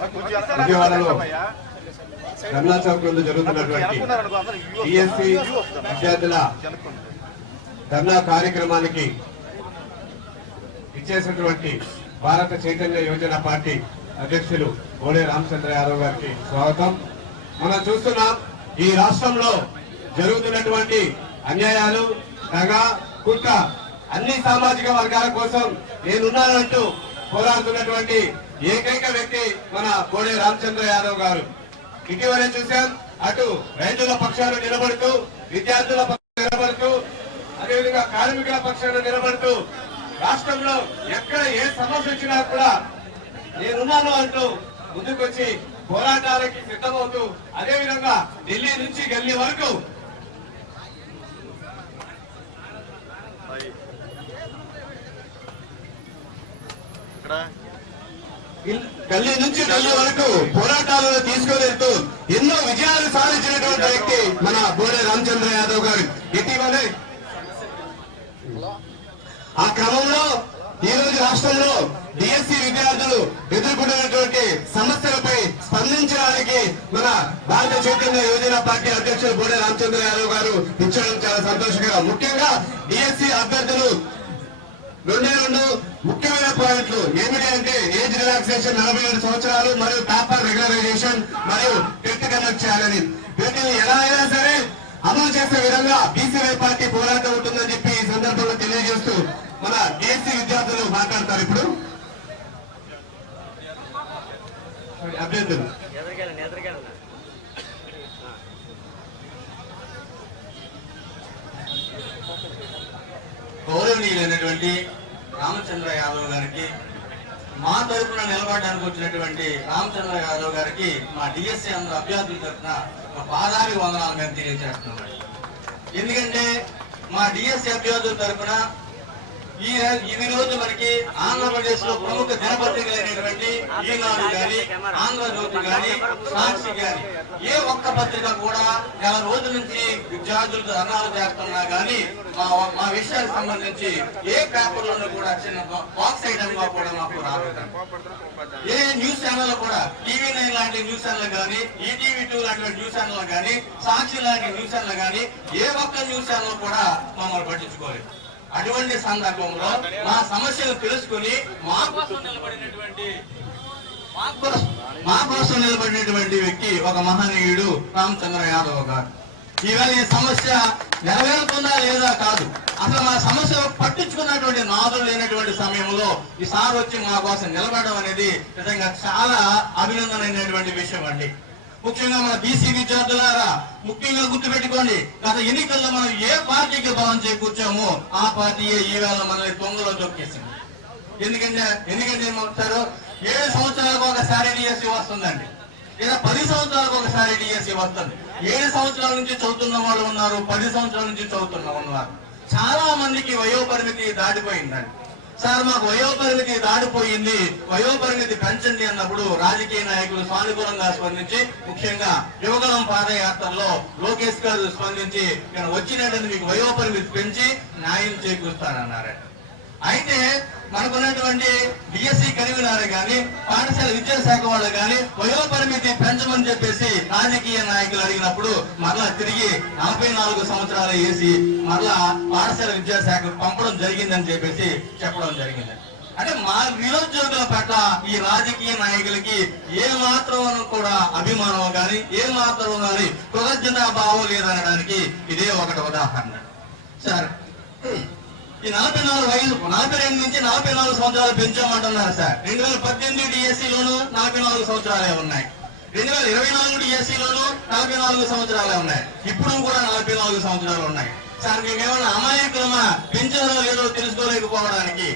విజయవాడలో ధర్నా చౌక్ నందు జరుగుతున్నటువంటి డిఎస్సి విద్యార్థుల ధర్నా కార్యక్రమానికి ఇచ్చేసినటువంటి భారత చైతన్య యోజన పార్టీ అధ్యక్షులు బోడే రామచంద్ర యాదవ్ గారికి స్వాగతం. మనం చూస్తున్నాం ఈ రాష్ట్రంలో జరుగుతున్నటువంటి అన్యాయాలు, దగ, కుట్ర, అన్ని సామాజిక వర్గాల కోసం నేనున్నానంటూ పోరాడుతున్నటువంటి ఏకైక వ్యక్తి మన బోడే రామచంద్ర యాదవ్ గారు. ఇటీవలే చూసాం, అటు రైతుల పక్షాన నిలబడుతూ, విద్యార్థుల పక్షాన నిలబడుతూ, అదేవిధంగా కార్మికుల పక్షాన నిలబడుతూ రాష్ట్రంలో ఎక్కడ ఏ సమస్య వచ్చినా కూడా నేనున్నాను అంటూ ముందుకొచ్చి పోరాటాలకి సిద్ధమవుతూ, అదేవిధంగా ఢిల్లీ నుంచి గల్లీ వరకు గల్లీ నుంచి ఢిల్లీ వరకు పోరాటాలను తీసుకువెళ్తూ ఎన్నో విజయాలు సాధించినటువంటి వ్యక్తి మన బోడే రామచంద్ర యాదవ్ గారు. ఇటీవలే ఆ క్రమంలో ఈ రోజు రాష్ట్రంలో డిఎస్సి విద్యార్థులు ఎదుర్కొంటున్నటువంటి సమస్యలపై స్పందించడానికి మన భారత చైతన్య యోజన పార్టీ అధ్యక్షులు బోడే రామచంద్ర యాదవ్ గారు ఇచ్చడం చాలా సంతోషంగా. ముఖ్యంగా డిఎస్సి అభ్యర్థులు 2 ముఖ్యమైన పాయింట్లు ఏమిటి అంటే ఏజ్ రిలాక్సేషన్ 47 సంవత్సరాలు మరియు పేపర్ రెగ్యులరైజేషన్ మరియు టెట్ కండక్ట్ చేయాలని, వీటిని ఎలా అయినా సరే అమలు చేసే విధంగా బీసీవై పార్టీ పోరాటం ఉంటుందని చెప్పి ఈ సందర్భంగా తెలియజేస్తూ మన డిఎస్సి విద్యార్థులు మాట్లాడతారు. ఇప్పుడు అభ్యర్థులు గౌరవనీయులైనటువంటి రామచంద్ర యాదవ్ గారికి, మా తరఫున నిలబడడానికి వచ్చినటువంటి రామచంద్ర యాదవ్ గారికి మా డిఎస్సి అభ్యర్థుల తరఫున మా పాదాభి వందనాలు మేము తెలియజేస్తున్నాం. ఎందుకంటే మా డిఎస్సి అభ్యర్థుల తరఫున ఈ రోజు మనకి ఆంధ్రప్రదేశ్ లో ప్రముఖ దినపత్రికలైనటువంటి ఈనాడు గాని, ఆంధ్రజ్యోతి గాని, సాక్షి గాని ఏ ఒక్క పత్రిక కూడా నెల రోజుల నుంచి విద్యార్థులు ధర్నాలు చేస్తున్నా గానీ మా విషయానికి సంబంధించి ఏ పేపర్లోనూ కూడా చిన్న బాక్స్ ఐటమ్ గా కూడా మాకు రాలేదు. ఏ న్యూస్ ఛానల్ కూడా, TV9 లాంటి న్యూస్ ఛానల్ గానీ, ETV2 లాంటి న్యూస్ ఛానల్ గానీ, సాక్షి లాంటి న్యూస్ ఛానల్ గానీ ఏ ఒక్క న్యూస్ ఛానల్ కూడా మమ్మల్ని పట్టించుకోలేదు. అటువంటి సందర్భంలో మా సమస్యలు తెలుసుకుని మా కోసం నిలబడినటువంటి వ్యక్తి ఒక మహనీయుడు రామచంద్ర యాదవ్ గారు. ఈవేళ ఈ సమస్య నెరవేరుతుందా లేదా కాదు, అసలు మా సమస్య పట్టించుకున్నటువంటి నాదులు లేనటువంటి సమయంలో ఈసారి వచ్చి మా కోసం నిలబడడం అనేది నిజంగా చాలా అభినందనైనటువంటి విషయం అండి. ముఖ్యంగా మన బీసీ విద్యార్థులారా ముఖ్యంగా గుర్తుపెట్టుకోండి, గత ఎన్నికల్లో మనం ఏ పార్టీకి బలం చేకూర్చామో ఆ పార్టీయే ఈవేళ మనల్ని దొంగలో దొక్కేసింది. ఎందుకంటే ఏమంటారు, 7 సంవత్సరాలకు ఒకసారి డిఎస్సి వస్తుందండి, లేదా 10 సంవత్సరాలకు ఒకసారి డిఎస్సి వస్తుంది. 7 సంవత్సరాల నుంచి చదువుతున్న వాళ్ళు ఉన్నారు, 10 సంవత్సరాల నుంచి చదువుతున్న ఉన్నారు. చాలా మందికి వయోపరిమితి దాటిపోయిందండి. సార్ మాకు వయోపరిమితి దాటిపోయింది, వయోపరిమితి పెంచండి అన్నప్పుడు రాజకీయ నాయకులు సానుకూలంగా స్పందించి, ముఖ్యంగా యువగలం పాదయాత్రలో లోకేష్ గారు స్పందించి నేను వచ్చినట్టు మీకు వయోపరిమితి పెంచి న్యాయం చేకూరుస్తానన్నారు. అయితే మనకున్నటువంటి డిఎస్సి కన్వీనర్ గాని, పాఠశాల విద్యాశాఖ వాళ్ళు గాని వయోపరిమితి పెంచమని చెప్పేసి రాజకీయ నాయకులు అడిగినప్పుడు మరలా తిరిగి 44 సంవత్సరాలు వేసి మరలా పాఠశాల విద్యాశాఖ పంపడం జరిగిందని చెప్పేసి చెప్పడం జరిగింది. అంటే మా నిరుద్యోగుల పట్ల ఈ రాజకీయ నాయకులకి ఏ మాత్రం కూడా అభిమానం గాని, ఏ మాత్రం గాని కృతజ్ఞతా భావం లేదనడానికి ఇదే ఒకటి ఉదాహరణ. సార్ ఈ 42 నుంచి 44 సంవత్సరాలు పెంచామంటున్నారు సార్. 2018 డిఎస్సిలోను 44 సంవత్సరాలే ఉన్నాయి, 2024 డిఎస్సిలోను 44 సంవత్సరాలే ఉన్నాయి, ఇప్పుడు కూడా 44 సంవత్సరాలు ఉన్నాయి. సార్ మేమేమన్నా అమాయకులమా పెంచారో లేదో తెలుసుకోలేకపోవడానికి?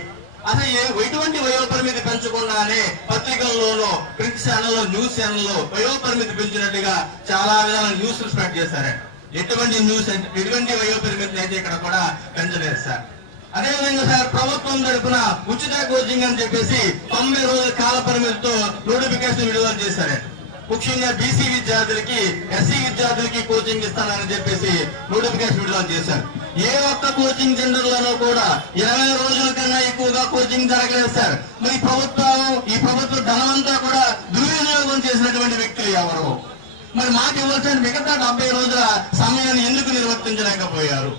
అసలు ఎటువంటి వయోపరిమితి పెంచకుండానే పత్రికల్లోనూ, ప్రింట్ ఛానల్లో, న్యూస్ ఛానల్లో వయోపరిమితి పెంచినట్టుగా చాలా విధాల న్యూస్ స్ప్రెడ్ చేశారు. ఎటువంటి వయోపరిమితిని అయితే ఇక్కడ కూడా పెంచలేదు సార్. అదేవిధంగా సార్ ప్రభుత్వం తరఫున ఉచిత కోచింగ్ అని చెప్పేసి 90 రోజుల కాల పరిమితితో నోటిఫికేషన్ విడుదల చేశారు. ముఖ్యంగా బీసీ విద్యార్థులకి, ఎస్సీ విద్యార్థులకి కోచింగ్ ఇస్తానని చెప్పేసి నోటిఫికేషన్ విడుదల చేశారు. ఏ ఒక్క కోచింగ్ సెంటర్లోనూ కూడా 20 రోజుల కన్నా ఎక్కువగా కోచింగ్ జరగలేదు సార్. మరి ఈ ప్రభుత్వ ధనమంతా కూడా దుర్వినియోగం చేసినటువంటి వ్యక్తులు ఎవరు? మరి మాకు ఇవ్వాల్సిన మిగతా 70 రోజుల సమయాన్ని ఎందుకు నిర్వర్తించలేకపోయారు?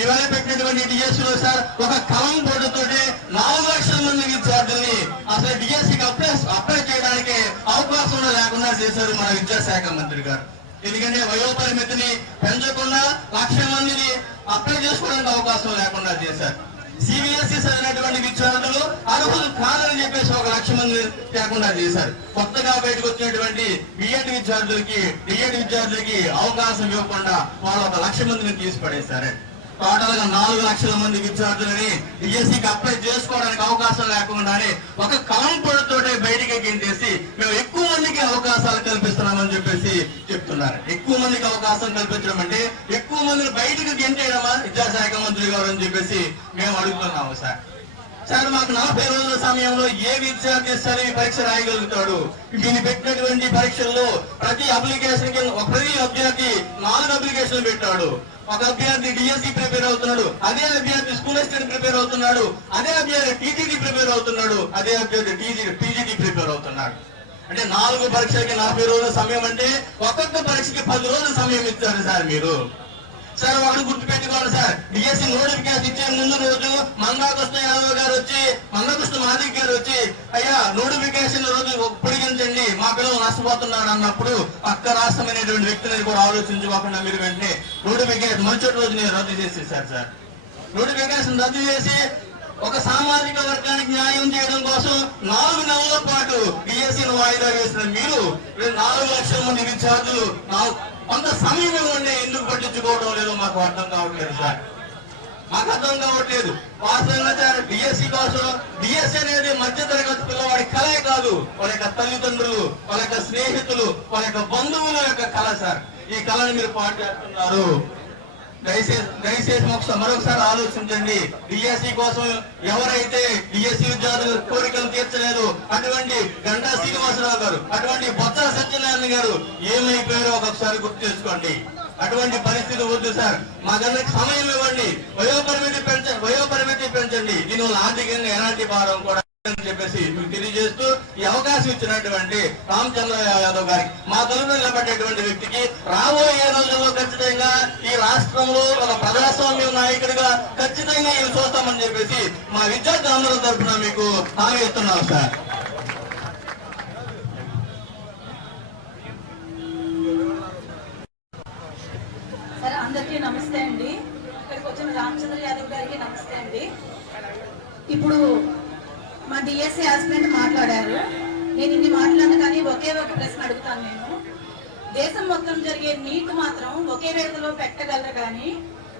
ఇవాళ పెట్టినటువంటి డిఎస్సి లో సార్ ఒక కలం బోర్డుతోటి 4 లక్షల మంది విద్యార్థుల్ని అసలు డిఎస్సికి అప్లై చేయడానికి అవకాశం లేకుండా చేశారు మన విద్యాశాఖ మంత్రి గారు. ఎందుకంటే వయోపరిమితిని పెంచకుండా 1,00,000 మందిని అప్లై చేసుకోవడానికి అవకాశం లేకుండా చేశారు. సిబిఎస్ఈ చదివినటువంటి విద్యార్థులు అర్హులు కాదని చెప్పేసి 1,00,000 మంది లేకుండా చేశారు. కొత్తగా బయటకు వచ్చినటువంటి బిఎడ్ విద్యార్థులకి డిఎడ్ విద్యార్థులకి అవకాశం ఇవ్వకుండా వాళ్ళు 1,00,000 మందిని తీసి పడేశారు. టోటల్ గా 4 లక్షల మంది విద్యార్థులని డిఎస్సికి అప్లై చేసుకోవడానికి అవకాశం లేకుండానే ఒక కలంపొడితోటే బయటికి గెంటేసి మేము ఎక్కువ మందికి అవకాశాలు కల్పిస్తున్నామని చెప్పేసి చెప్తున్నారు. ఎక్కువ మందికి అవకాశం కల్పించడం అంటే ఎక్కువ మందిని బయటకు గెంటేయడమా విద్యాశాఖ మంత్రి గారు అని చెప్పేసి మేము అడుగుతున్నాము సార్. సార్ మాకు 40 రోజుల సమయంలో ఏ విద్యార్థి చదివి పరీక్ష రాయగలుగుతాడు? దీన్ని పెట్టినటువంటి పరీక్షల్లో ప్రతి అప్లికేషన్ కి ప్రతి అభ్యర్థి 4 అప్లికేషన్లు పెట్టాడు. ఒక అభ్యర్థి డిఎస్సి ప్రిపేర్ అవుతున్నాడు, అదే అభ్యర్థి స్కూల్ అసిస్టెంట్ ప్రిపేర్ అవుతున్నాడు, అదే అభ్యర్థి టీజీటీ ప్రిపేర్ అవుతున్నాడు, అదే అభ్యర్థి టీజీటీ ప్రిపేర్ అవుతున్నాడు. అంటే 4 పరీక్షలకి 40 రోజుల సమయం అంటే ఒక్కొక్క పరీక్షకి 10 రోజుల సమయం ఇచ్చారు సార్ మీరు. సార్ వాడు గుర్తుపెట్టుకోండి సార్, డిఎస్సి నోటిఫికేషన్ ఇచ్చే ముందు రోజు మందాకృష్ణ యాదవ్ గారు వచ్చి మందాకృష్ణ మాదిక్ గారు వచ్చి అయ్యా నోటిఫికేషన్ రోజు పొడిగించండి మా పిల్లలు నష్టపోతున్నారు అన్నప్పుడు పక్క రాష్ట్రమైనటువంటి వ్యక్తులని కూడా ఆలోచించుకోకుండా మీరు వెంటనే నోటిఫికేషన్ మరుసటి రోజు నేను రద్దు చేసేసారు సార్. నోటిఫికేషన్ రద్దు చేసి ఒక సామాజిక వర్గానికి న్యాయం చేయడం కోసం 4 నెలల పాటు డిఎస్సిని వాయిదా వేసిన మీరు 4 లక్షల మంది విద్యార్థులు కొంత సమయం ఇవ్వండి, ఎందుకు పట్టించుకోవడం లేదో మాకు అర్థం కావట్లేదు సార్. మాకు అర్థం కావట్లేదు వాస్తవంగా సార్. డిఎస్సి కోసం డిఎస్సి అనేది మధ్య తరగతి పిల్లవాడి కళే కాదు, వాళ్ళ యొక్క తల్లిదండ్రులు, వాళ్ళ యొక్క స్నేహితులు, వాళ్ళ యొక్క బంధువుల యొక్క కళ సార్. ఈ కళని మీరు పాటు చేస్తున్నారు. దయచేసి మరొకసారి ఆలోచించండి. డిఎస్సి కోసం ఎవరైతే డిఎస్సి విద్యార్థుల కోరికలు తీర్చలేదు అటువంటి గంటా శ్రీనివాసరావు గారు, అటువంటి బొత్స సత్యనారాయణ గారు ఏమైపోయారో ఒకసారి గుర్తు చేసుకోండి. అటువంటి పరిస్థితి వద్దు సార్. మాకందరికి సమయం ఇవ్వండి, వయోపరిమితి పెంచండి. దీనివల్ల ఆర్థికంగా ఎలాంటి భారం కూడా అని చెప్పేసి మీకు తెలియజేస్తూ ఈ అవకాశం ఇచ్చినటువంటి రామచంద్ర యాదవ్ గారికి, మా తరఫున నిలబడేటువంటి వ్యక్తికి రాబోయే రోజుల్లో ఖచ్చితంగా ఈ రాష్ట్రంలో ఒక ప్రజాస్వామ్య నాయకుడిగా ఖచ్చితంగా ఇవి చూస్తామని చెప్పేసి మా విద్యార్థులందరి తరఫున మీకు హామీ ఇస్తున్నాం సార్. సరే, అందరికీ నమస్తే అండి. ఇక్కడికి వచ్చిన రామచంద్ర యాదవ్ గారికి నమస్తే అండి. ఇప్పుడు మా డిఎస్సి హస్బెండ్ మాట్లాడారు. నేను ఇన్ని మాట్లాడినా కానీ ఒకే ఒక ప్రశ్న అడుగుతాను. నేను దేశం మొత్తం జరిగే నీట్ మాత్రం ఒకే వేదికలో పెట్టగలరు కానీ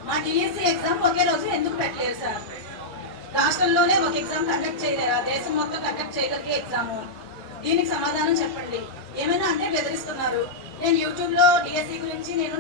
మా డిఎస్సి ఎగ్జామ్ ఒకే రోజు ఎందుకు పెట్టలేరు సార్? రాష్ట్రంలోనే ఒక ఎగ్జామ్ కండక్ట్ చేయలేరా? దేశం మొత్తం కండక్ట్ చేయగలిగే ఎగ్జాము. దీనికి సమాధానం చెప్పండి. ఏమైనా అంటే బెదిరిస్తున్నారు. నేను యూట్యూబ్ లో డిఎస్సి గురించి నేను